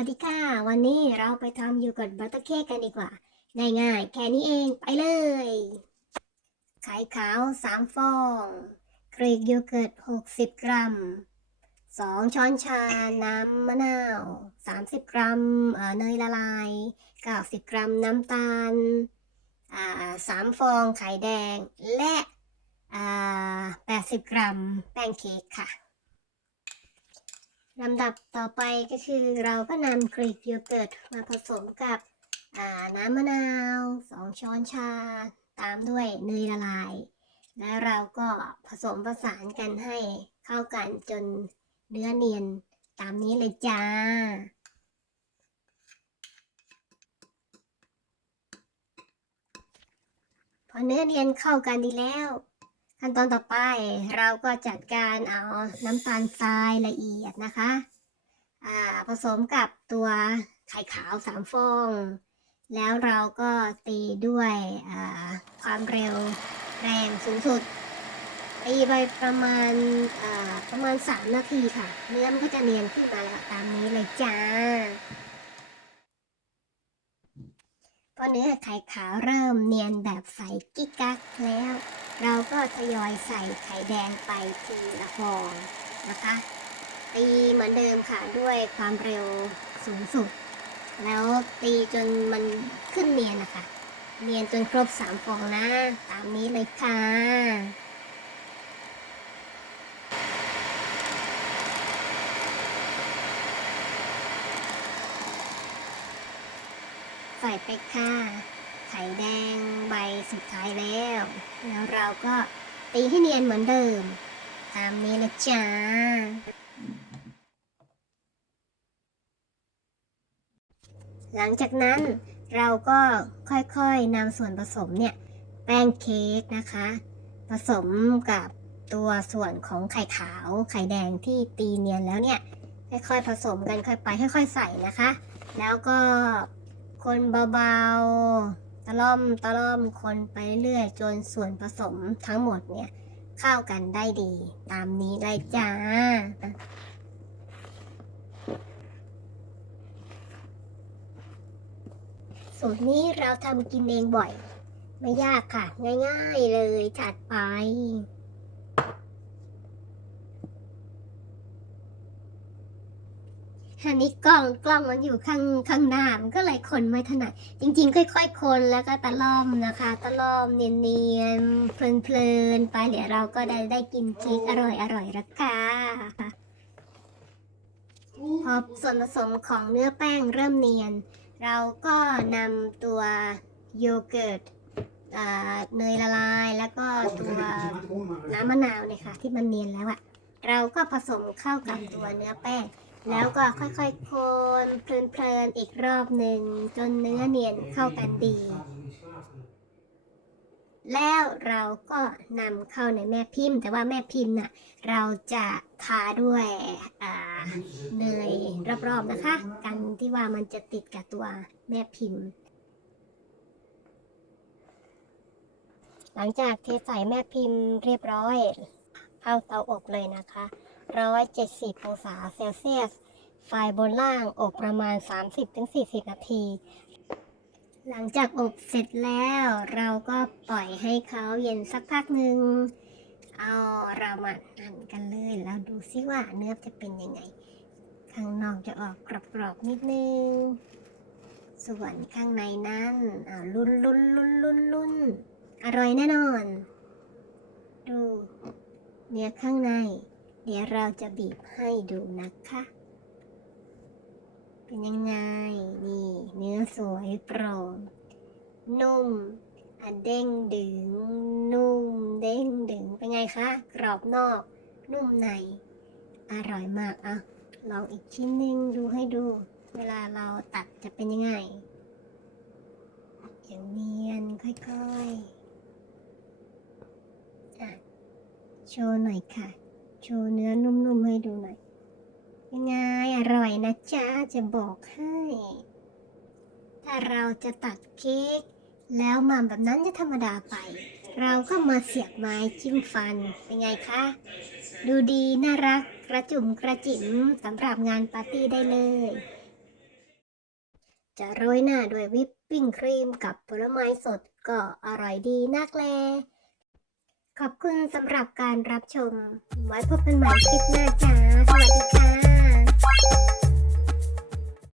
วัสดีค่ะ วันนี้เราไปทำโยเกิร์ตบัตเตอร์เค้กกันดีกว่า ง่ายๆ แค่นี้เองไปเลย ไข่ขาว 3 ฟองกรีกโยเกิร์ต 60 กรัม 2 ช้อนชา น้ำมะนาว 30 กรัมเนยละลาย 90 กรัมน้ำตาลสามฟองไข่แดงและ 80 กรัมแป้งเค้กค่ะ ลำดับต่อไปก็คือเราก็นำกรีกโยเกิร์ตมาผสมกับน้ำมะนาว 2 ช้อนชา ตามด้วยเนยละลาย แล้วเราก็ผสมผสานกันให้เข้ากันจนเนื้อเนียนตามนี้เลยจ้า พอเนื้อเนียนเข้ากันดีแล้ว ขั้นตอนต่อไปเราก็จัดการเอาน้ำตาลทรายละเอียดนะคะผสมกับตัวไข่ขาวสามฟอง แล้วเราก็ตีด้วยความเร็วแรงสูงสุดตีไปประมาณประมาณ 3 นาทีค่ะ เนื้อมันก็จะเนียนขึ้นมาแล้วตามนี้เลยจ้าพอเนื้อไข่ขาวเริ่มเนียนแบบใสกิ๊กกักแล้ว เราก็ทยอยใส่ไข่แดงไปทีละฟองนะคะตีเหมือนเดิมค่ะด้วยความเร็วสูงสุด แล้วตีจนมันขึ้นเนียนนะคะเนียนจนครบสามฟองนะ ตามนี้เลยค่ะใส่ไปค่ะ ไข่แดงใบสุดท้ายแล้ว แล้วเราก็ตีให้เนียนเหมือนเดิม ตามนี้นะจ๊ะหลังจากนั้นเราก็ค่อยๆนำส่วนผสมเนี่ย แป้งเค้กนะคะ ผสมกับตัวส่วนของไข่ขาว ไข่แดงที่ตีเนียนแล้วเนี่ย ค่อยๆผสมกันค่อยไป ค่อยๆใส่นะคะ แล้วก็คนเบาๆ ตะล่อมตะล่อมคนไปเรื่อยจนส่วนผสมทั้งหมดเนี่ย เข้ากันได้ดี ตามนี้เลยจ้า สูตรนี้เราทำกินเองบ่อย ไม่ยากค่ะ ง่ายๆเลยจัดไป อันนี้กล้องกล้องมันอยู่ข้างข้างหน้ามันก็เลยคนไม่ถนัดจริง ๆ ค่อย ๆ คนแล้วก็ตะล่อมนะคะ ตะล่อมเนียนๆเพลินๆไปเดี๋ยวเราก็ได้ได้กินเค้กอร่อยอร่อยละค่ะพอส่วนผสมของเนื้อแป้งเริ่มเนียน เราก็นำตัวโยเกิร์ตเนยละลายแล้วก็ตัวน้ำมะนาวเนี่ยค่ะ ที่มันเนียนแล้วอะเราก็ผสมเข้ากับตัวเนื้อแป้ง แล้วก็ค่อยๆคนเพลินๆอีกรอบหนึ่งจนเนื้อเนียนเข้ากันดี แล้วเราก็นำเข้าในแม่พิมพ์แต่ว่าแม่พิมพ์น่ะเราจะทาด้วยเนยรอบๆนะคะ กันที่ว่ามันจะติดกับตัวแม่พิมพ์ หลังจากเทใส่แม่พิมพ์เรียบร้อย เข้าเตาอบเลยนะคะ 170 องศาเซลเซียส ไฟบนล่างอบประมาณ 30-40 นาที หลังจากอบเสร็จแล้วเราก็ปล่อยให้เขาเย็นสักพักหนึ่ง เอาเรามาหั่นกันเลย แล้วดูซิว่าเนื้อจะเป็นยังไง ข้างนอกจะออกกรอบๆนิดนึง ส่วนข้างในนั้นอาลุ้นลุ้นลุ้นลุ้นลุ้นอร่อยแน่นอน ดู เนื้อข้างใน เดี๋ยวเราจะบีบให้ดูนะคะ เป็นยังไง นี่ เนื้อสวยโปร่งนุ่มอะเด้งดึง นุ่มเด้งดึง เป็นไงคะ กรอบนอก นุ่มใน อร่อยมากอะลองอีกชิ้นหนึ่งดูให้ดู เวลาเราตัดจะเป็นยังไง อย่างเนียนค่อยๆอะโชว์หน่อยค่ะ ชว์เนื้อนุ่มๆให้ดูหน่อย ยังไงอร่อยนะจ๊ะ จะบอกให้ ถ้าเราจะตัดเค้กแล้วมาแบบนั้นจะธรรมดาไป เราก็มาเสียบไม้จิ้มฟัน เป็นไงคะ ดูดีน่ารักกระจุ่มกระจิ๋มสำหรับงานปาร์ตี้ได้เลย จะโรยหน้าด้วยวิปปิ้งครีมกับผลไม้สดก็อร่อยดีนักแล ขอบคุณสำหรับการรับชม ไว้พบกันใหม่คลิปหน้าจ้า สวัสดีค่ะ